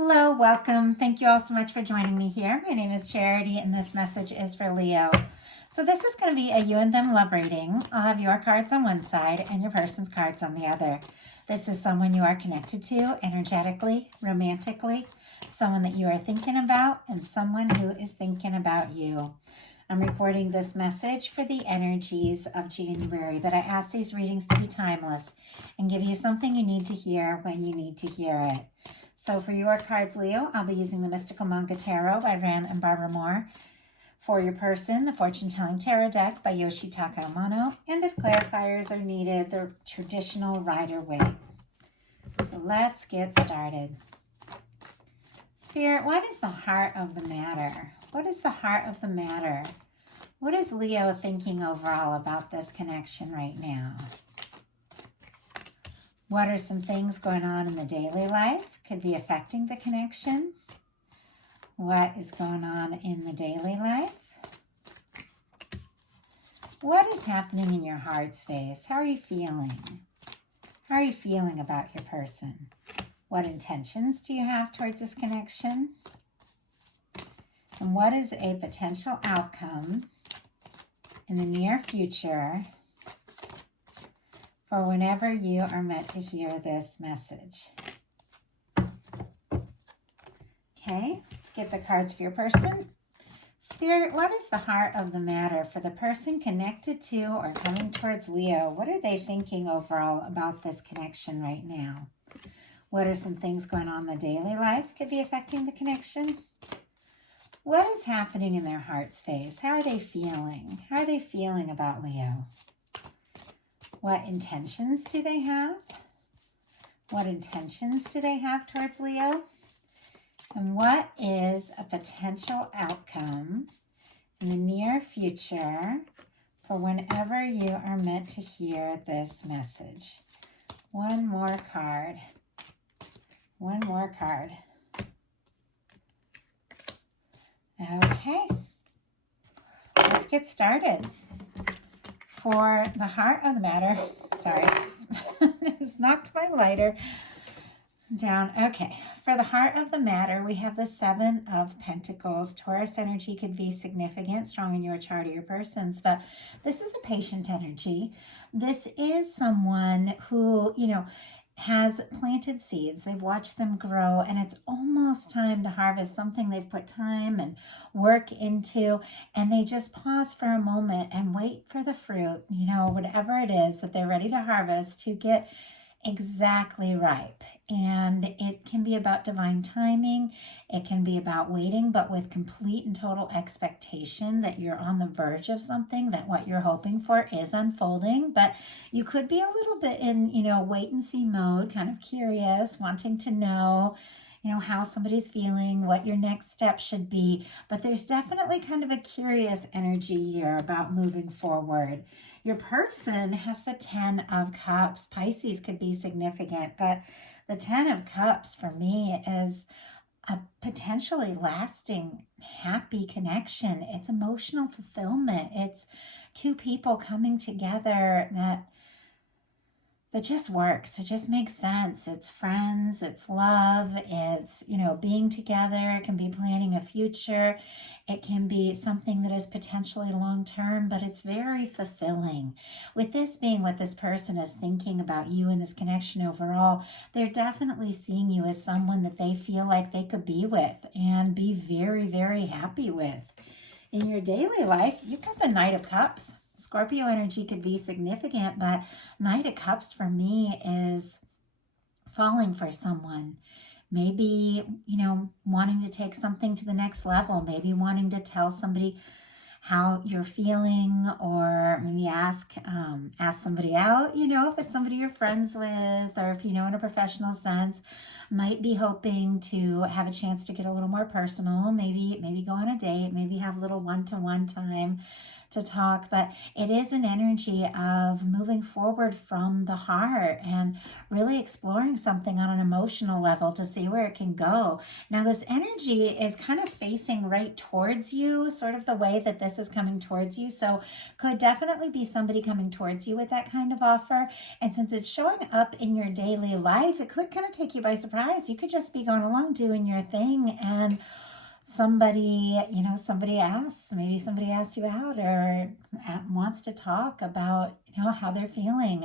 Hello, welcome. Thank you all so much for joining me here. My name is Charity, and this message is for Leo. So, this is going to be a you and them love reading. I'll have your cards on one side and your person's cards on the other. This is someone you are connected to energetically, romantically, someone that you are thinking about, and someone who is thinking about you. I'm recording this message for the energies of January, but I ask these readings to be timeless and give you something you need to hear when you need to hear it. So for your cards, Leo, I'll be using the Mystical Manga Tarot by Ran and Barbara Moore. For your person, the Fortune Telling Tarot deck by Yoshitaka Amano. And if clarifiers are needed, the traditional Rider-Waite. So let's get started. Spirit, what is the heart of the matter? What is the heart of the matter? What is Leo thinking overall about this connection right now? What are some things going on in the daily life? Could be affecting the connection. What is going on in the daily life? What is happening in your heart space? How are you feeling? How are you feeling about your person? What intentions do you have towards this connection? And what is a potential outcome in the near future for whenever you are meant to hear this message? Okay, let's get the cards for your person. Spirit, what is the heart of the matter for the person connected to or coming towards Leo? What are they thinking overall about this connection right now? What are some things going on in the daily life could be affecting the connection? What is happening in their heart space? How are they feeling? How are they feeling about Leo? What intentions do they have? What intentions do they have towards Leo? And what is a potential outcome in the near future for whenever you are meant to hear this message? One more card. One more card. Okay. Let's get started. For the heart of the matter, sorry, just knocked my lighter down. Okay, for the heart of the matter, we have the Seven of Pentacles. Taurus energy could be significant, strong in your chart or your person's, but this is a patient energy. This is someone who, has planted seeds. They've watched them grow, and it's almost time to harvest something they've put time and work into, and they just pause for a moment and wait for the fruit, whatever it is that they're ready to harvest, to get exactly ripe. And it can be about divine timing. It can be about waiting, but with complete and total expectation that you're on the verge of something, that what you're hoping for is unfolding. But you could be a little bit in, wait and see mode, kind of curious, wanting to know, how somebody's feeling, what your next step should be. But there's definitely kind of a curious energy here about moving forward. Your person has the Ten of Cups. Pisces could be significant, but the Ten of Cups for me is a potentially lasting, happy connection. It's emotional fulfillment. It's two people coming together that just works. It just makes sense. It's friends, it's love, it's, being together. It can be planning a future. It can be something that is potentially long-term, but it's very fulfilling. With this being what this person is thinking about you and this connection overall, they're definitely seeing you as someone that they feel like they could be with and be very, very happy with. In your daily life, you've got the Knight of Cups. Scorpio energy could be significant, but Knight of Cups for me is falling for someone. Maybe, wanting to take something to the next level. Maybe wanting to tell somebody how you're feeling, or maybe ask somebody out, if it's somebody you're friends with, or if, in a professional sense, might be hoping to have a chance to get a little more personal, maybe go on a date, maybe have a little one-to-one time to talk, but it is an energy of moving forward from the heart and really exploring something on an emotional level to see where it can go. Now, this energy is kind of facing right towards you, sort of the way that this is coming towards you. So could definitely be somebody coming towards you with that kind of offer. And since it's showing up in your daily life, it could kind of take you by surprise. You could just be going along doing your thing, and somebody asks, maybe somebody asks you out, or wants to talk about, how they're feeling,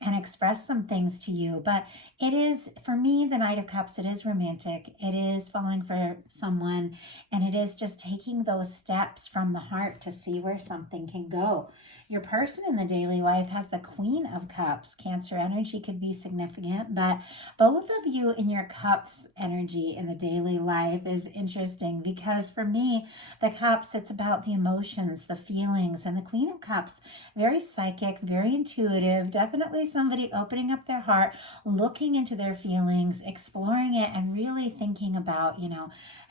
and express some things to you. But it is, for me, the Knight of Cups, it is romantic. It is falling for someone, and it is just taking those steps from the heart to see where something can go. Your person in the daily life has the Queen of Cups. Cancer energy could be significant, but both of you in your Cups energy in the daily life is interesting, because for me, the Cups, it's about the emotions, the feelings, and the Queen of Cups, very psychic, very intuitive, definitely somebody opening up their heart, looking into their feelings, exploring it, and really thinking about,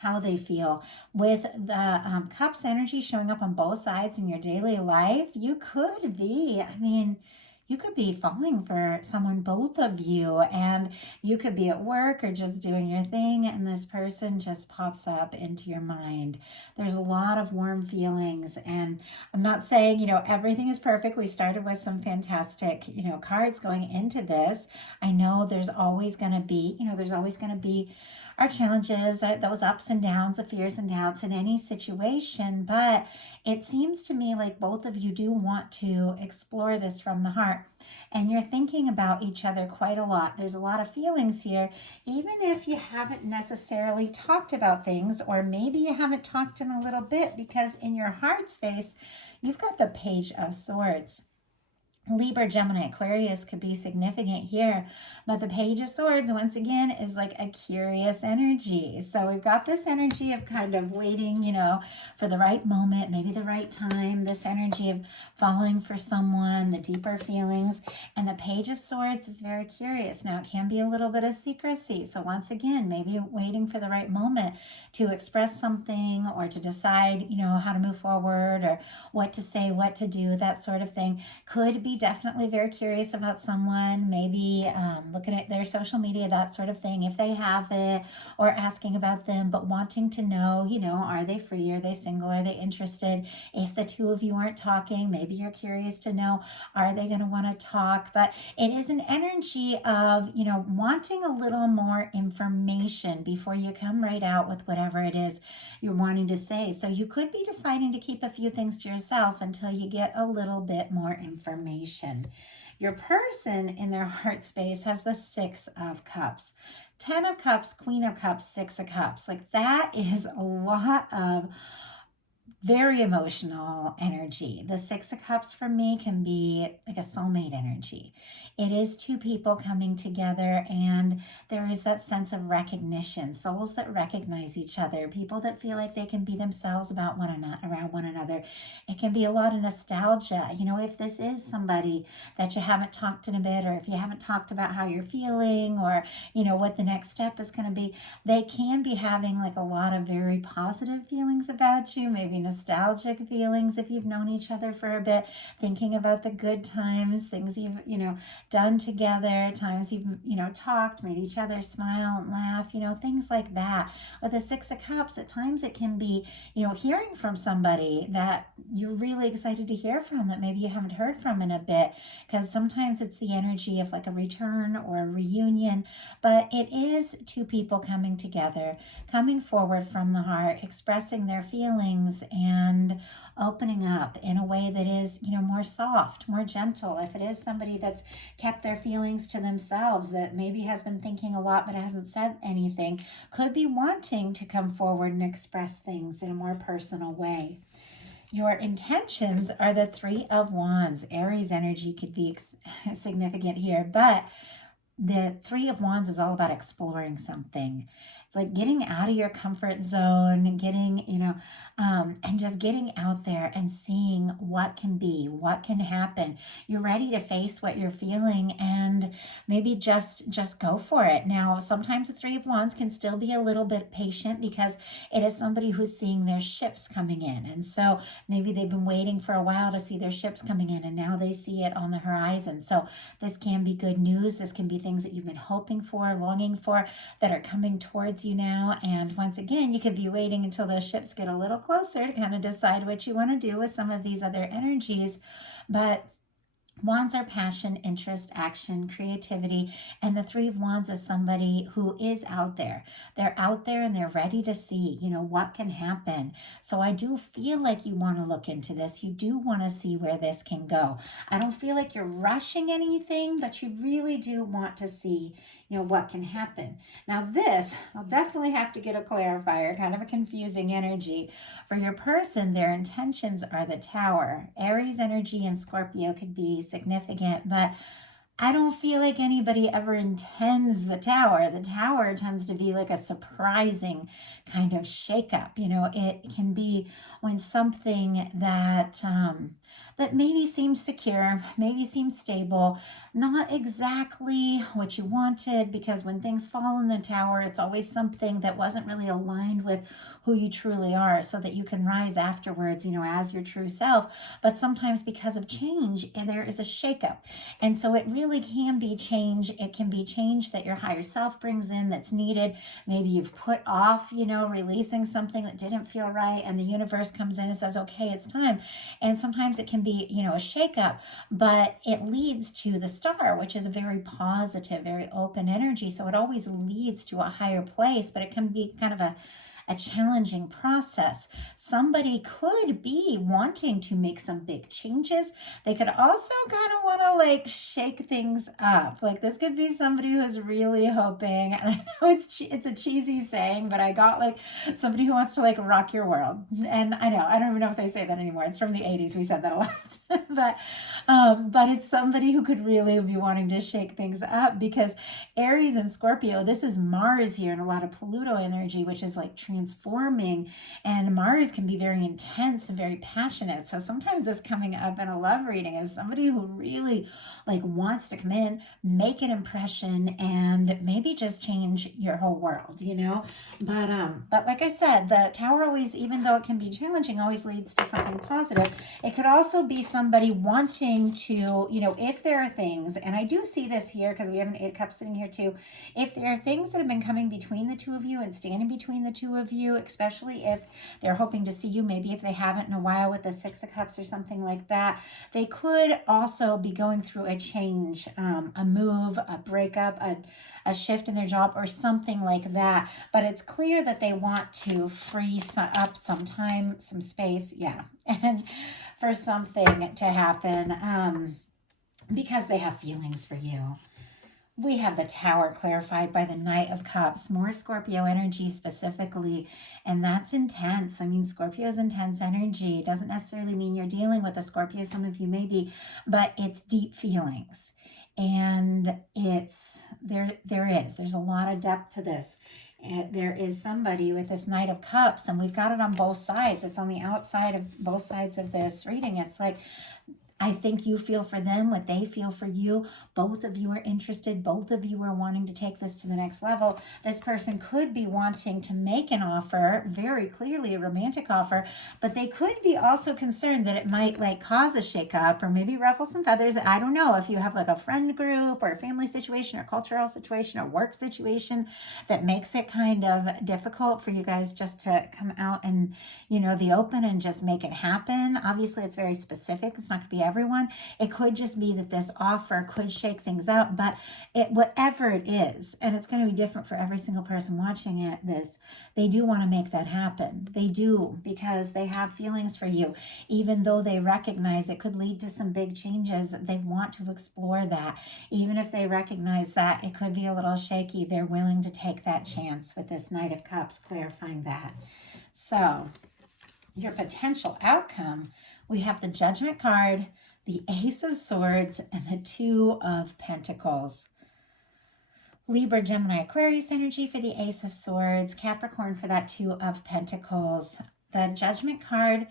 how they feel. With the Cups energy showing up on both sides in your daily life, you could be falling for someone, both of you, and you could be at work or just doing your thing, and this person just pops up into your mind. There's a lot of warm feelings, and I'm not saying, everything is perfect. We started with some fantastic, cards going into this. I know there's always going to be, our challenges, those ups and downs, the fears and doubts in any situation. But it seems to me like both of you do want to explore this from the heart. And you're thinking about each other quite a lot. There's a lot of feelings here, even if you haven't necessarily talked about things, or maybe you haven't talked in a little bit, because in your heart space, you've got the Page of Swords. Libra, Gemini, Aquarius could be significant here, but the Page of Swords, once again, is like a curious energy. So we've got this energy of kind of waiting, for the right moment, maybe the right time, this energy of falling for someone, the deeper feelings, and the Page of Swords is very curious. Now, it can be a little bit of secrecy. So once again, maybe waiting for the right moment to express something, or to decide, how to move forward, or what to say, what to do, that sort of thing. Could be definitely very curious about someone, maybe looking at their social media, that sort of thing, if they have it, or asking about them, but wanting to know, are they free, are they single, are they interested? If the two of you aren't talking, maybe you're curious to know, are they going to want to talk? But it is an energy of, wanting a little more information before you come right out with whatever it is you're wanting to say. So you could be deciding to keep a few things to yourself until you get a little bit more information. Your person in their heart space has the Six of Cups. 10 of Cups, Queen of Cups, Six of Cups. Like, that is a lot of very emotional energy. The Six of Cups for me can be like a soulmate energy. It is two people coming together, and there is that sense of recognition, souls that recognize each other, people that feel like they can be themselves around one another. It can be a lot of nostalgia. If this is somebody that you haven't talked in a bit, or if you haven't talked about how you're feeling, or, what the next step is going to be, they can be having like a lot of very positive feelings about you, maybe nostalgic feelings if you've known each other for a bit, thinking about the good times, things you've, done together, times you've, talked, made each other smile and laugh, things like that. With the Six of Cups, at times it can be, hearing from somebody that you're really excited to hear from, that maybe you haven't heard from in a bit, because sometimes it's the energy of like a return or a reunion, but it is two people coming together, coming forward from the heart, expressing their feelings, and opening up in a way that is, more soft, more gentle. If it is somebody that's kept their feelings to themselves, that maybe has been thinking a lot but hasn't said anything, could be wanting to come forward and express things in a more personal way. Your intentions are the Three of Wands. Aries energy could be significant here, but the Three of Wands is all about exploring something. It's like getting out of your comfort zone, getting, and just getting out there and seeing what can be, what can happen. You're ready to face what you're feeling and maybe just go for it. Now, sometimes the Three of Wands can still be a little bit patient because it is somebody who's seeing their ships coming in. And so maybe they've been waiting for a while to see their ships coming in and now they see it on the horizon. So this can be good news. This can be things that you've been hoping for, longing for, that are coming towards you now. And once again, you could be waiting until those ships get a little closer to kind of decide what you want to do with some of these other energies. But Wands are passion, interest, action, creativity, and the Three of Wands is somebody who is out there. They're out there and they're ready to see, what can happen. So I do feel like you want to look into this. You do want to see where this can go. I don't feel like you're rushing anything, but you really do want to see, what can happen. Now this, I'll definitely have to get a clarifier, kind of a confusing energy. For your person, their intentions are the Tower. Aries energy and Scorpio could be significant, but I don't feel like anybody ever intends the Tower. The Tower tends to be like a surprising kind of shakeup. It can be when something that maybe seems secure, maybe seems stable, not exactly what you wanted, because when things fall in the Tower, it's always something that wasn't really aligned with who you truly are, so that you can rise afterwards, as your true self. But sometimes because of change, there is a shakeup. And so it really can be change. It can be change that your higher self brings in that's needed. Maybe you've put off, releasing something that didn't feel right, and the universe comes in and says, okay, it's time. And sometimes it can be, a shakeup, but it leads to the Star, which is a very positive, very open energy. So it always leads to a higher place, but it can be kind of a challenging process. Somebody could be wanting to make some big changes. They could also kind of want to shake things up. Like this could be somebody who is really hoping, and I know it's a cheesy saying, but I got somebody who wants to rock your world. And I don't even know if they say that anymore. It's from the 80s. We said that a lot. but it's somebody who could really be wanting to shake things up, because Aries and Scorpio, this is Mars here and a lot of Pluto energy, which is transforming, and Mars can be very intense and very passionate. So sometimes this coming up in a love reading is somebody who really wants to come in, make an impression, and maybe just change your whole world, but like I said, the Tower always, even though it can be challenging, always leads to something positive. It could also be somebody wanting to, if there are things, and I do see this here because we have an Eight of Cups sitting here too, if there are things that have been coming between the two of you and standing between the two of you, especially if they're hoping to see you, maybe if they haven't in a while with the Six of Cups or something like that, they could also be going through a change, a move, a breakup, a shift in their job or something like that. But it's clear that they want to free up some time, some space, and for something to happen, because they have feelings for you. We have the Tower clarified by the Knight of Cups, more Scorpio energy specifically, and that's intense. I mean, Scorpio is intense energy. It doesn't necessarily mean you're dealing with a Scorpio, some of you may be, but it's deep feelings. And there's a lot of depth to this. There is somebody with this Knight of Cups, and we've got it on both sides. It's on the outside of both sides of this reading. It's I think you feel for them what they feel for you. Both of you are interested. Both of you are wanting to take this to the next level. This person could be wanting to make an offer, very clearly a romantic offer, but they could be also concerned that it might cause a shakeup or maybe ruffle some feathers. I don't know if you have a friend group or a family situation or cultural situation or work situation that makes it kind of difficult for you guys just to come out and, the open and just make it happen. Obviously, it's very specific. It's not going to be everyone. It could just be that this offer could shake things up, but whatever it is, and it's going to be different for every single person watching this, they do want to make that happen. They do, because they have feelings for you. Even though they recognize it could lead to some big changes, they want to explore that. Even if they recognize that it could be a little shaky, they're willing to take that chance with this Knight of Cups, clarifying that. So, your potential outcome, we have the Judgment card, the Ace of Swords, and the Two of Pentacles. Libra, Gemini, Aquarius energy for the Ace of Swords, Capricorn for that Two of Pentacles. The Judgment card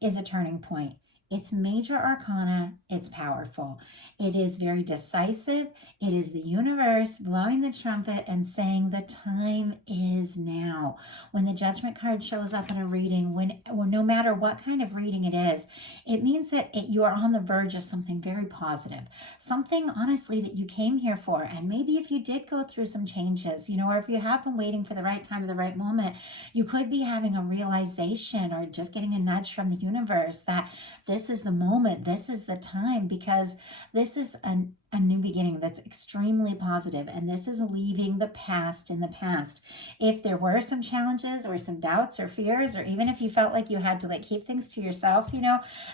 is a turning point. It's major arcana. It's powerful. It is very decisive. It is the universe blowing the trumpet and saying the time is now. When the Judgment card shows up in a reading, no matter what kind of reading it is, it means that you are on the verge of something very positive. Something, honestly, that you came here for. And maybe if you did go through some changes, or if you have been waiting for the right time or the right moment, you could be having a realization or just getting a nudge from the universe that this is the moment, this is the time, because this is a new beginning that's extremely positive, and this is leaving the past in the past. If there were some challenges or some doubts or fears, or even if you felt like you had to keep things to yourself,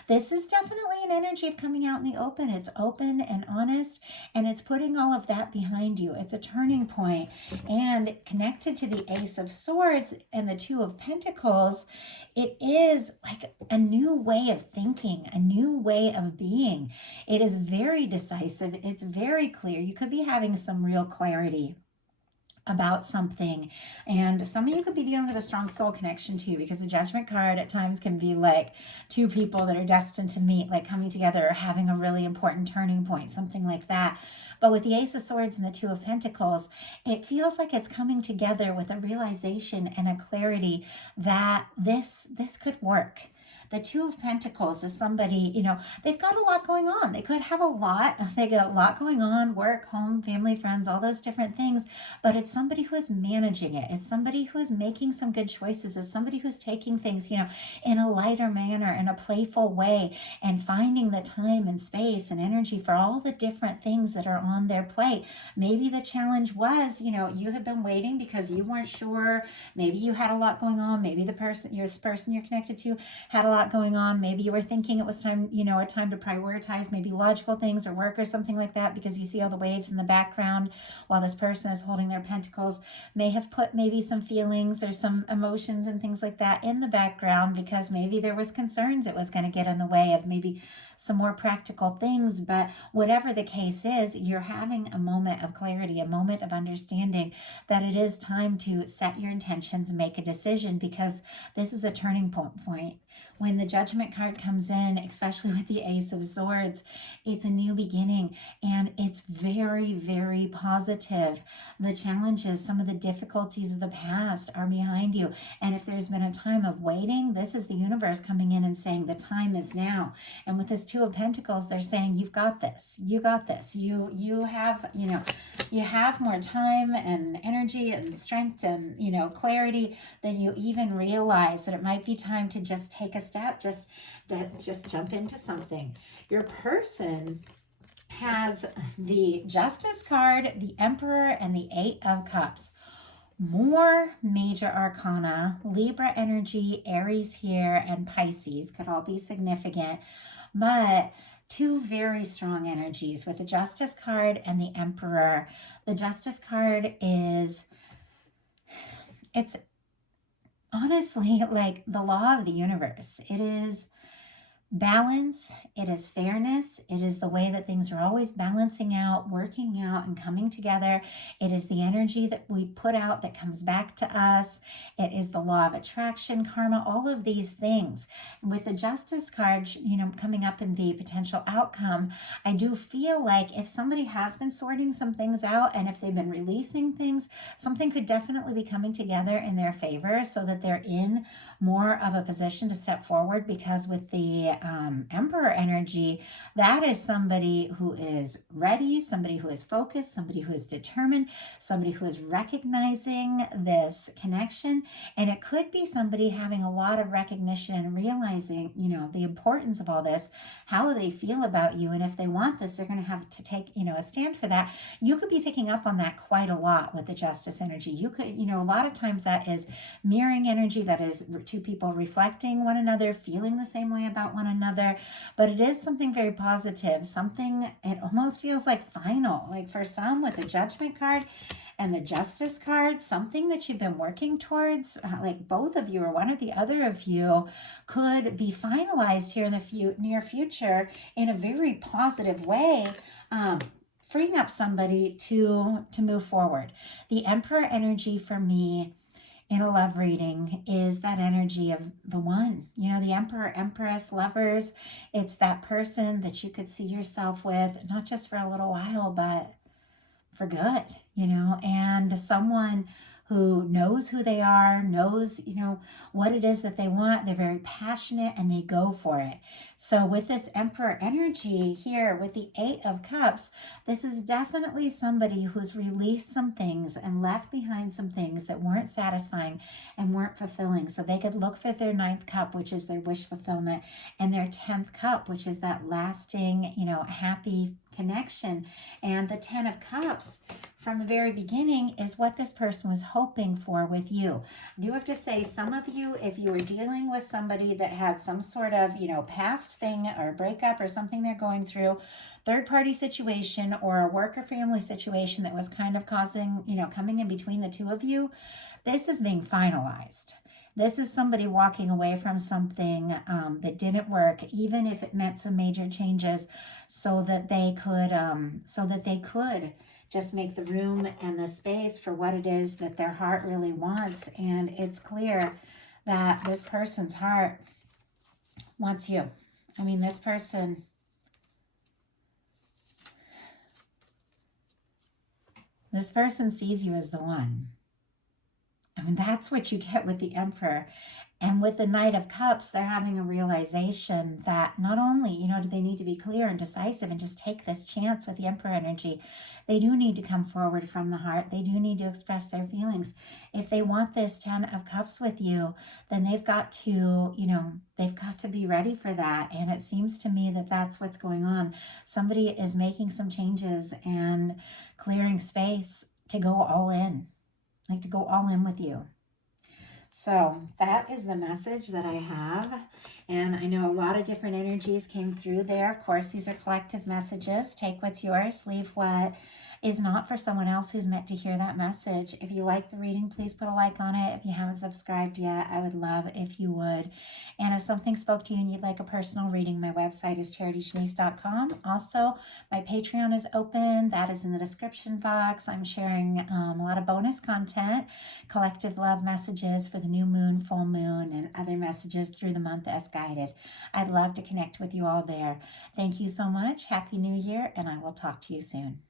this is definitely an energy of coming out in the open. It's open and honest, and it's putting all of that behind you. It's a turning point, and connected to the Ace of Swords and the Two of Pentacles, it is like a new way of thinking, a new way of being. It is very decisive. It's very clear. You could be having some real clarity about something, and some of you could be dealing with a strong soul connection too, because the Judgment card at times can be like two people that are destined to meet, like coming together or having a really important turning point, something like that. But with the Ace of Swords and the Two of Pentacles, it feels like it's coming together with a realization and a clarity that this could work. The Two of Pentacles is somebody, they've got a lot going on. They could have they got a lot going on, work, home, family, friends, all those different things, but it's somebody who is managing it. It's somebody who is making some good choices. It's somebody who's taking things, in a lighter manner, in a playful way, and finding the time and space and energy for all the different things that are on their plate. Maybe the challenge was, you have been waiting because you weren't sure. Maybe you had a lot going on. Maybe the person you're connected to had a lot going on. Maybe you were thinking it was time, a time to prioritize maybe logical things or work or something like that, because you see all the waves in the background while this person is holding their pentacles. May have put maybe some feelings or some emotions and things like that in the background, because maybe there was concerns it was going to get in the way of maybe some more practical things. But whatever the case is, you're having a moment of clarity, a moment of understanding that it is time to set your intentions, make a decision, because this is a turning point. When the Judgment card comes in, especially with the Ace of Swords, it's a new beginning, and it's very, very positive. The challenges, some of the difficulties of the past are behind you. And if there's been a time of waiting, this is the universe coming in and saying the time is now. And with this Two of Pentacles, they're saying, you've got this. You got this. You have, you have more time and energy and strength and, clarity than you even realize, that it might be time to just take a step, just jump into something. Your person has the Justice card, the Emperor, and the Eight of Cups. More major arcana. Libra energy, Aries here, and Pisces could all be significant, but two very strong energies with the Justice card and the Emperor. The Justice card it's honestly like the law of the universe. It is balance, it is fairness, it is the way that things are always balancing out, working out, and coming together. It is the energy that we put out that comes back to us. It is the law of attraction, karma, all of these things. With the Justice card, coming up in the potential outcome, I do feel like if somebody has been sorting some things out, and if they've been releasing things, something could definitely be coming together in their favor, so that they're in more of a position to step forward. Because with the Emperor energy, that is somebody who is ready, somebody who is focused, somebody who is determined, somebody who is recognizing this connection. And it could be somebody having a lot of recognition and realizing, the importance of all this, how they feel about you. And if they want this, they're going to have to take, a stand for that. You could be picking up on that quite a lot with the Justice energy. You could, a lot of times that is mirroring energy, that is two people reflecting one another, feeling the same way about one another. But it is something very positive, something, it almost feels like final, like for some with the Judgment card and the Justice card, something that you've been working towards, like both of you or one or the other of you, could be finalized here in the near future in a very positive way. freeing up somebody to move forward. The Emperor energy for me in a love reading is that energy of the one. You know, the Emperor, Empress, lovers. It's that person that you could see yourself with, not just for a little while, but for good, you know, and someone who knows who they are, knows, you know, what it is that they want. They're very passionate and they go for it. So with this Emperor energy here with the Eight of Cups, this is definitely somebody who's released some things and left behind some things that weren't satisfying and weren't fulfilling. So they could look for their ninth cup, which is their wish fulfillment, and their 10th cup, which is that lasting, you know, happy connection. And the 10 of Cups from the very beginning is what this person was hoping for with you. I do have to say, some of you, if you were dealing with somebody that had some sort of, you know, past thing or breakup or something they're going through, third-party situation or a work or family situation that was kind of causing, you know, coming in between the two of you, this is being finalized. This is somebody walking away from something that didn't work, even if it meant some major changes, so that they could just make the room and the space for what it is that their heart really wants. And it's clear that this person's heart wants you. I mean, this person sees you as the one. I mean, that's what you get with the Emperor. And with the Knight of Cups, they're having a realization that not only, you know, do they need to be clear and decisive and just take this chance with the Emperor energy, they do need to come forward from the heart. They do need to express their feelings. If they want this 10 of Cups with you, then they've got to, you know, they've got to be ready for that. And it seems to me that that's what's going on. Somebody is making some changes and clearing space to go all in, like to go all in with you. So that is the message that I have. And I know a lot of different energies came through there. Of course, these are collective messages. Take what's yours, leave what is not for someone else who's meant to hear that message. If you like the reading, please put a like on it. If you haven't subscribed yet, I would love if you would. And if something spoke to you and you'd like a personal reading, my website is charityshanice.com. Also, my Patreon is open. That is in the description box. I'm sharing a lot of bonus content, collective love messages for the new moon, full moon, and other messages through the month as guided. I'd love to connect with you all there. Thank you so much. Happy New Year, and I will talk to you soon.